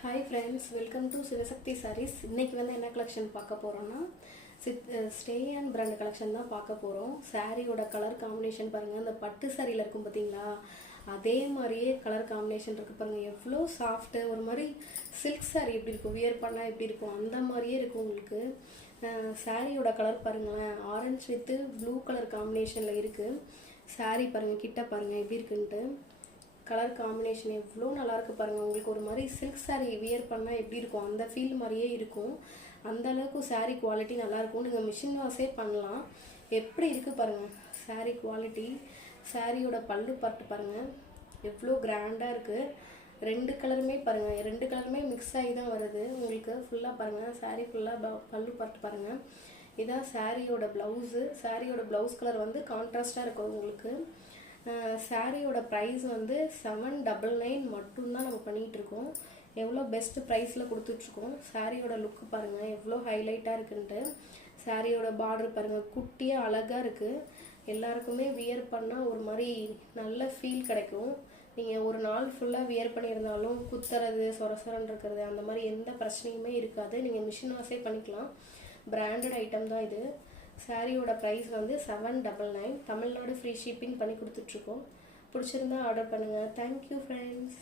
Hi friends, welcome to Sivasakthi sarees. இன்றைக்கி என்ன collection பார்க்க போகிறோன்னா ஸ்டே அண்ட் பிராண்ட் கலெக்ஷன் தான் பார்க்க போகிறோம். சாரியோட கலர் காம்பினேஷன் பாருங்கள், அந்த பட்டு சாரியில் இருக்கும் பார்த்தீங்களா, அதே மாதிரியே கலர் காம்பினேஷன் இருக்குது பாருங்கள். எவ்வளோ சாஃப்ட்டு, ஒரு மாதிரி சில்க் சாரி எப்படி இருக்கும், வியர் பண்ணால் எப்படி இருக்கும் அந்த மாதிரியே இருக்கும் உங்களுக்கு. சாரியோட கலர் பாருங்களேன், ஆரஞ்சு வித்து ப்ளூ கலர் காம்பினேஷனில் இருக்குது. சாரி பாருங்கள், கிட்ட பாருங்கள் எப்படி இருக்குன்ட்டு. கலர் காம்பினேஷன் எவ்வளோ நல்லாயிருக்கு பாருங்கள். உங்களுக்கு ஒரு மாதிரி சில்க் சாரீ வியர் பண்ணால் எப்படி இருக்கும் அந்த ஃபீல் மாதிரியே இருக்கும். அந்தளவுக்கு சாரீ குவாலிட்டி நல்லாயிருக்கும். நீங்கள் மிஷின் வாஷே பண்ணலாம். எப்படி இருக்குது பாருங்கள் சாரீ குவாலிட்டி. சாரியோட பல்லு பார்த்து பாருங்கள் எவ்வளோ கிராண்டாக இருக்குது. ரெண்டு கலருமே பாருங்கள், ரெண்டு கலருமே மிக்ஸ் ஆகி தான் வருது உங்களுக்கு. ஃபுல்லாக பாருங்கள் சாரீ ஃபுல்லாக பல்லு பார்த்து பாருங்கள். இதான் சாரியோட ப்ளவுஸு. சாரியோட ப்ளவுஸ் கலர் கான்ட்ராஸ்டாக இருக்கும் உங்களுக்கு. சாரியோட ப்ரைஸ் 799 மட்டும்தான் நம்ம பண்ணிகிட்ருக்கோம். எவ்வளோ பெஸ்ட்டு ப்ரைஸில் கொடுத்துட்ருக்கோம். சாரியோட லுக்கு பாருங்கள் எவ்வளோ ஹைலைட்டாக இருக்குன்ட்டு. சாரியோட பார்டர் பாருங்கள், குட்டியாக அழகாக இருக்குது. எல்லாருக்குமே வியர் பண்ணால் ஒரு மாதிரி நல்ல ஃபீல் கிடைக்கும். நீங்கள் ஒரு நாள் ஃபுல்லாக வியர் பண்ணியிருந்தாலும் குத்துறது சொரசொரன்னு இருக்கிறது அந்த மாதிரி எந்த பிரச்சனையுமே இருக்காது. நீங்கள் மிஷின் வாஷே பண்ணிக்கலாம். பிராண்டட் ஐட்டம் தான் இது. சாரியோட ப்ரைஸ் 799. தமிழ்நாடு ஃப்ரீ ஷிப்பிங் பண்ணி கொடுத்துட்ருக்கோம். பிடிச்சிருந்தா ஆர்டர் பண்ணுங்கள். Thank you friends.